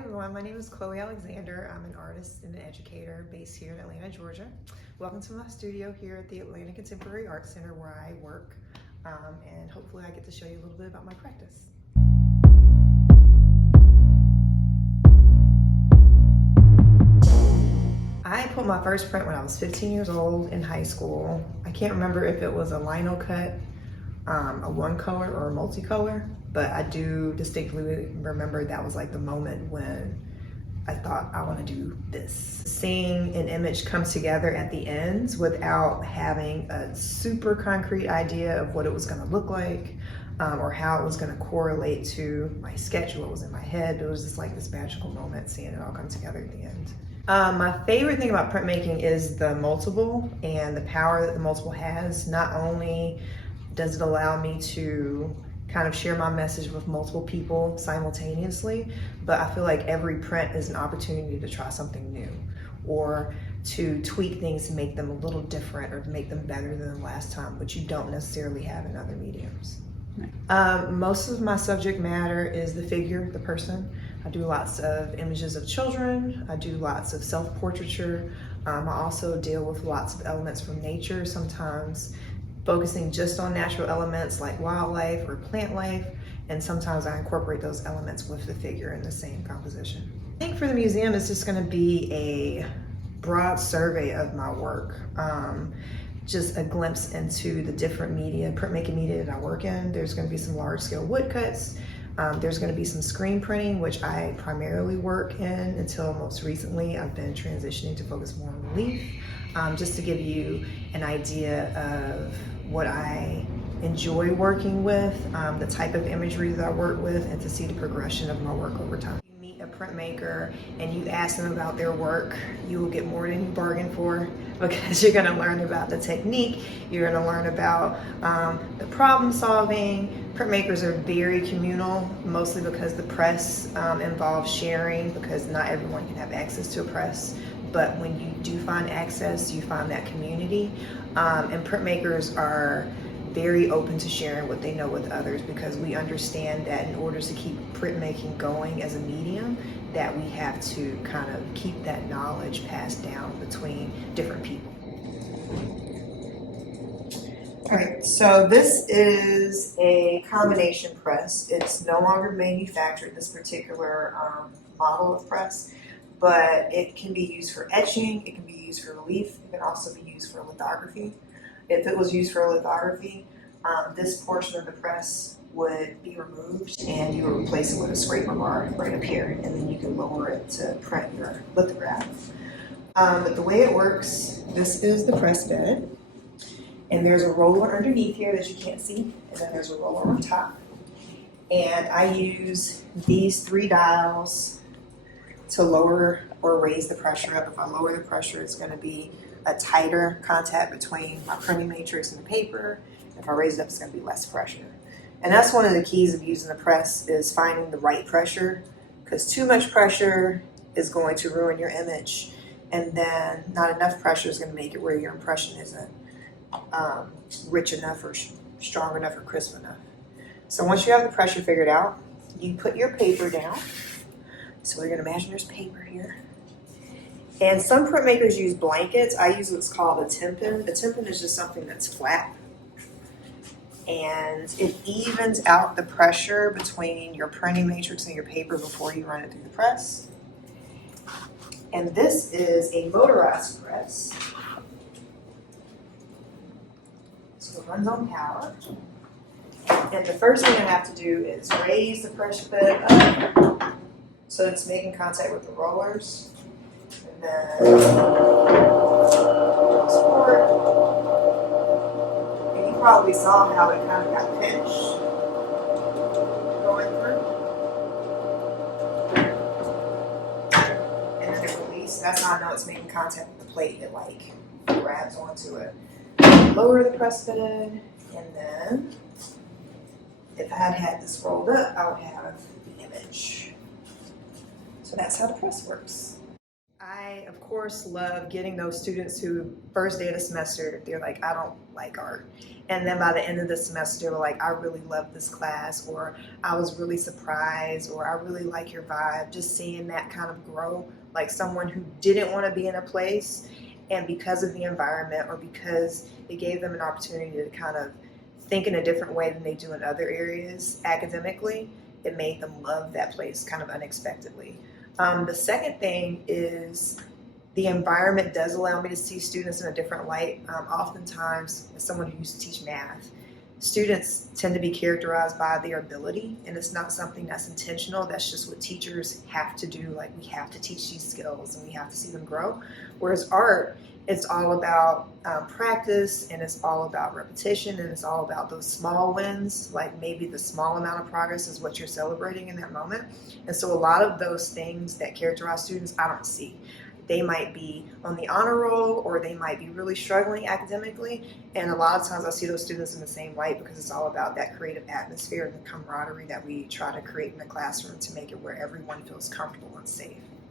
everyone, my name is Chloe Alexander. I'm an artist and an educator based here in Atlanta, Georgia. Welcome to my studio here at the Atlanta Contemporary Art Center where I work, and hopefully I get to show you a little bit about my practice. I put my first print when I was 15 years old in high school. I can't remember if it was a lino cut, a one color or a multicolor, but I do distinctly remember that was like the moment when I thought, I want to do this. Seeing an image come together at the ends without having a super concrete idea of what it was going to look like, or how it was going to correlate to my sketch, what was in my head. It was just like this magical moment, seeing it all come together at the end. My favorite thing about printmaking is the multiple and the power that the multiple has. Not only does it allow me to kind of share my message with multiple people simultaneously, but I feel like every print is an opportunity to try something new or to tweak things to make them a little different or to make them better than the last time, which you don't necessarily have in other mediums. Most of my subject matter is the figure, the person. I do lots of images of children. I do lots of self-portraiture. I also deal with lots of elements from nature, sometimes focusing just on natural elements like wildlife or plant life, and sometimes I incorporate those elements with the figure in the same composition. I think for the museum it's just going to be a broad survey of my work, just a glimpse into the different media, printmaking media that I work in. There's going to be some large-scale woodcuts. There's going to be some screen printing, which I primarily work in until most recently. I've been transitioning to focus more on relief, just to give you an idea of what I enjoy working with, the type of imagery that I work with, and to see the progression of my work over time. You meet a printmaker and you ask them about their work, you will get more than you bargained for, because you're going to learn about the technique, you're going to learn about the problem solving. Printmakers are very communal, mostly because the press involves sharing, because not everyone can have access to a press. But when you do find access, you find that community. And printmakers are very open to sharing what they know with others, because we understand that in order to keep printmaking going as a medium, that we have to kind of keep that knowledge passed down between different people. All right, so this is a combination press. It's no longer manufactured, this particular model of press, but it can be used for etching, it can be used for relief, it can also be used for lithography. If it was used for lithography, this portion of the press would be removed and you would replace it with a scraper bar right up here, and then you can lower it to print your lithograph. But the way it works, this is the press bed, and there's a roller underneath here that you can't see, and then there's a roller on top. And I use these 3 dials to lower or raise the pressure up. If I lower the pressure, it's going to be a tighter contact between my printing matrix and the paper. If I raise it up, it's going to be less pressure. And that's one of the keys of using the press, is finding the right pressure, because too much pressure is going to ruin your image, and then not enough pressure is going to make it where your impression isn't rich enough or strong enough or crisp enough. So once you have the pressure figured out, you put your paper down. So we're going to imagine there's paper here. And some printmakers use blankets. I use what's called a tempen. A tempen is just something that's flat, and it evens out the pressure between your printing matrix and your paper before you run it through the press. And this is a motorized press. So it runs on power. And the first thing I have to do is raise the pressure bed up so it's making contact with the rollers. And then support. And you probably saw how it kind of got pinched going through. And then it released. That's how I know it's making contact with the plate. It like grabs onto it. Lower the press bed, and then if I had this rolled up, I would have the image. So that's how the press works. I I, of course, love getting those students who, first day of the semester, they're like, I don't like art. And then by the end of the semester, they're like, I really love this class, or I was really surprised, or I really like your vibe. Just seeing that kind of grow, like someone who didn't want to be in a place, and because of the environment or because it gave them an opportunity to kind of think in a different way than they do in other areas academically, it made them love that place kind of unexpectedly. The second thing is the environment does allow me to see students in a different light. Oftentimes, as someone who used to teach math, students tend to be characterized by their ability, and it's not something that's intentional. That's just what teachers have to do. Like, we have to teach these skills and we have to see them grow. Whereas art, it's all about practice, and it's all about repetition, and it's all about those small wins. Like, maybe the small amount of progress is what you're celebrating in that moment. And so a lot of those things that characterize students, I don't see. They might be on the honor roll, or they might be really struggling academically. And a lot of times I see those students in the same light, because it's all about that creative atmosphere and the camaraderie that we try to create in the classroom to make it where everyone feels comfortable and safe.